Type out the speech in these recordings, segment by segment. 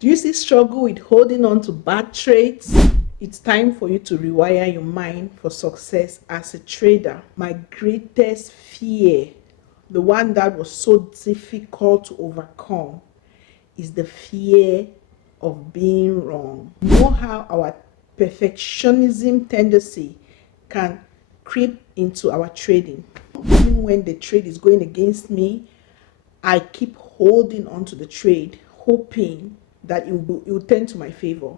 Do you still struggle with holding on to bad traits? It's time for you to rewire your mind for success as a trader. My greatest fear, the one that was so difficult to overcome, is the fear of being wrong. You know how our perfectionism tendency can creep into our trading. Even when the trade is going against me, I keep holding on to the trade, hoping that it will turn to my favor.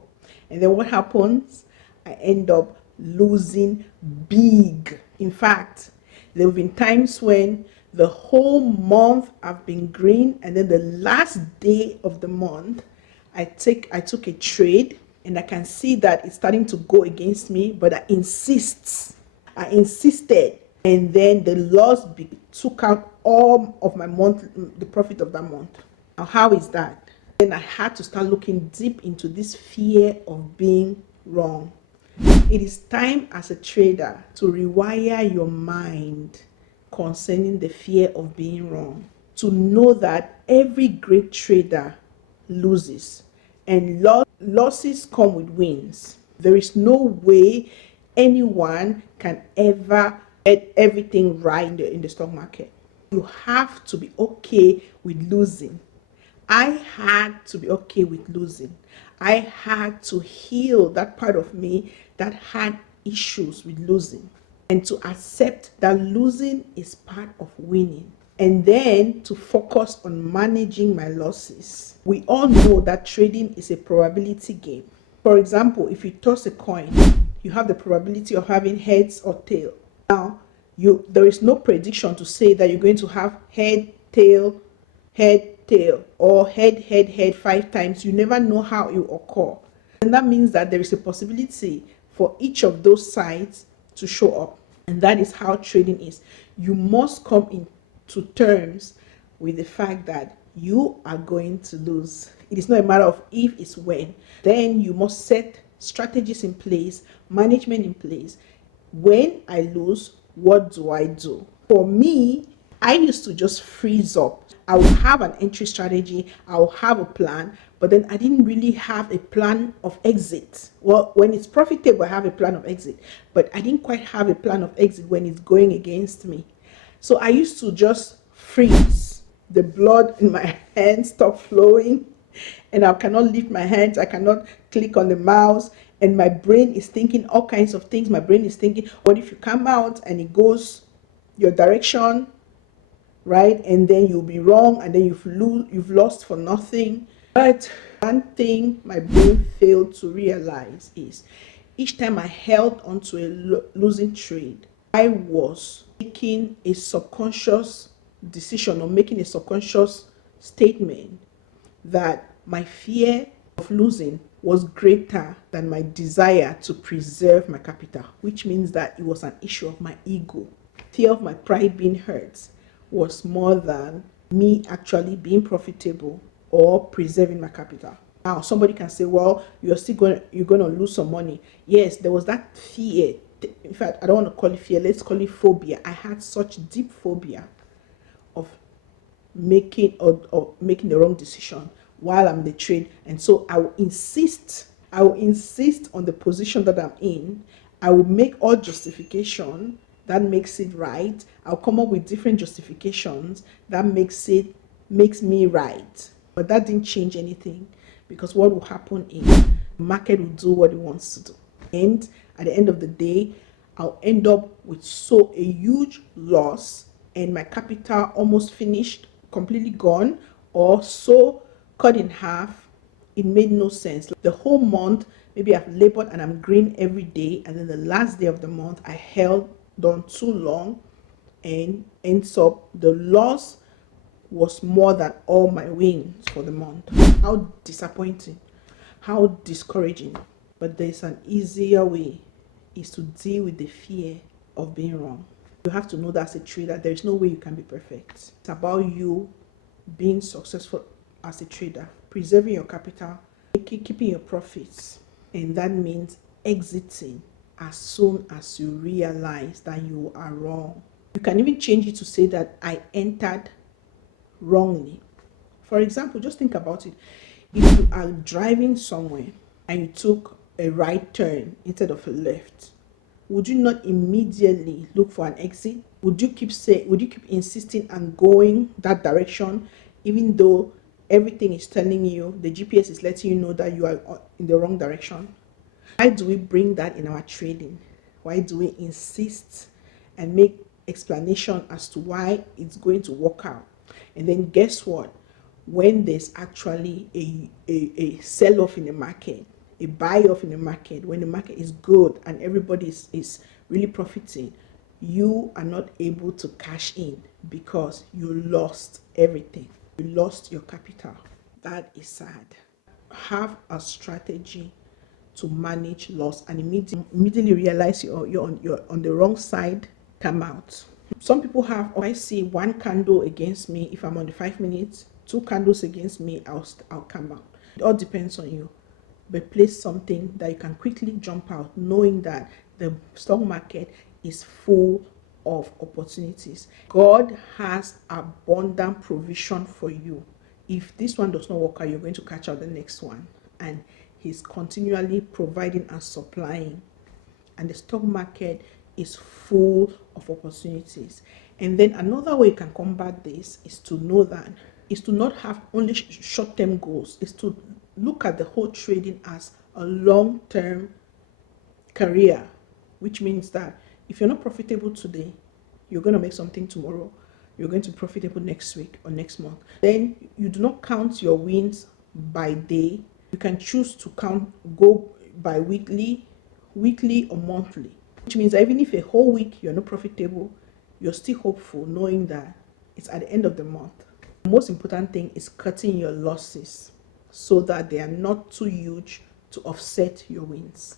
And then what happens? I end up losing big. In fact, there have been times when the whole month I've been green, and then the last day of the month, I took a trade, and I can see that it's starting to go against me, but I insisted, and then the loss took out all of my month, the profit of that month. Now, how is that? Then I had to start looking deep into this fear of being wrong. It is time as a trader to rewire your mind concerning the fear of being wrong. To know that every great trader loses, and losses come with wins. There is no way anyone can ever get everything right in the stock market. You have to be okay with losing. I had to be okay with losing. I had to heal that part of me that had issues with losing, and to accept that losing is part of winning, and then to focus on managing my losses. We all know that trading is a probability game. For example, if you toss a coin, you have the probability of having heads or tail. Now, there is no prediction to say that you're going to have head, tail, or head 5 times. You never know how it will occur. And that means that there is a possibility for each of those sides to show up. And that is how trading is. You must come into terms with the fact that you are going to lose. It is not a matter of if, it's when. Then you must set strategies in place, management in place. When I lose, what do I do? For me, I used to just freeze up. I will have an entry strategy, I will have a plan, but then I didn't really have a plan of exit. Well, when it's profitable, I have a plan of exit, but I didn't quite have a plan of exit when it's going against me. So I used to just freeze. The blood in my hands stopped flowing, and I cannot lift my hands, I cannot click on the mouse, and my brain is thinking all kinds of things. My brain is thinking, what if you come out and it goes your direction, right? And then you'll be wrong, and then you've lost for nothing. But one thing my brain failed to realize is each time I held onto a losing trade, I was making a subconscious decision or making a subconscious statement that my fear of losing was greater than my desire to preserve my capital, which means that it was an issue of my ego. Fear of my pride being hurt was more than me actually being profitable or preserving my capital. Now, somebody can say, well, you're going to lose some money. Yes, there was that fear. In fact, I don't want to call it fear. Let's call it phobia. I had such deep phobia of making the wrong decision while I'm in the trade. And so I will insist on the position that I'm in. I will make all justification that makes it right. I'll come up with different justifications that makes me right. But that didn't change anything, because what will happen is the market will do what it wants to do. And at the end of the day, I'll end up with a huge loss, and my capital almost finished, completely gone, or so cut in half. It made no sense. The whole month, maybe I've labored and I'm green every day, and then the last day of the month I held on too long, and ends up the loss was more than all my wins for the month. How disappointing, how discouraging. But there's an easier way, is to deal with the fear of being wrong. You have to know that as a trader, there is no way you can be perfect. It's about you being successful as a trader, preserving your capital, keeping your profits, and that means exiting as soon as you realize that you are wrong. You can even change it to say that I entered wrongly. For example, just think about it. If you are driving somewhere and you took a right turn instead of a left, would you not immediately look for an exit? Would you keep insisting and going that direction, even though everything is telling you, the GPS is letting you know that you are in the wrong direction? Why do we bring that in our trading? Why do we insist and make explanation as to why it's going to work out? And then guess what? When there's actually a sell-off in the market, a buy-off in the market, when the market is good and everybody is really profiting, you are not able to cash in because you lost everything. You lost your capital. That is sad. Have a strategy to manage loss and immediately realize you're on the wrong side. Come out. Some people have, I see one candle against me if I'm on the 5 minutes, two candles against me, I'll come out. It all depends on you. But place something that you can quickly jump out, knowing that the stock market is full of opportunities. God has abundant provision for you. If this one does not work out, you're going to catch out the next one. And He's continually providing and supplying. And the stock market is full of opportunities. And then another way you can combat this is to know that, is to not have only short-term goals, is to look at the whole trading as a long-term career, which means that if you're not profitable today, you're going to make something tomorrow, you're going to be profitable next week or next month. Then you do not count your wins by day. You can choose to go by weekly or monthly, which means that even if a whole week you're not profitable, you're still hopeful, knowing that it's at the end of the month. The most important thing is cutting your losses so that they are not too huge to offset your wins.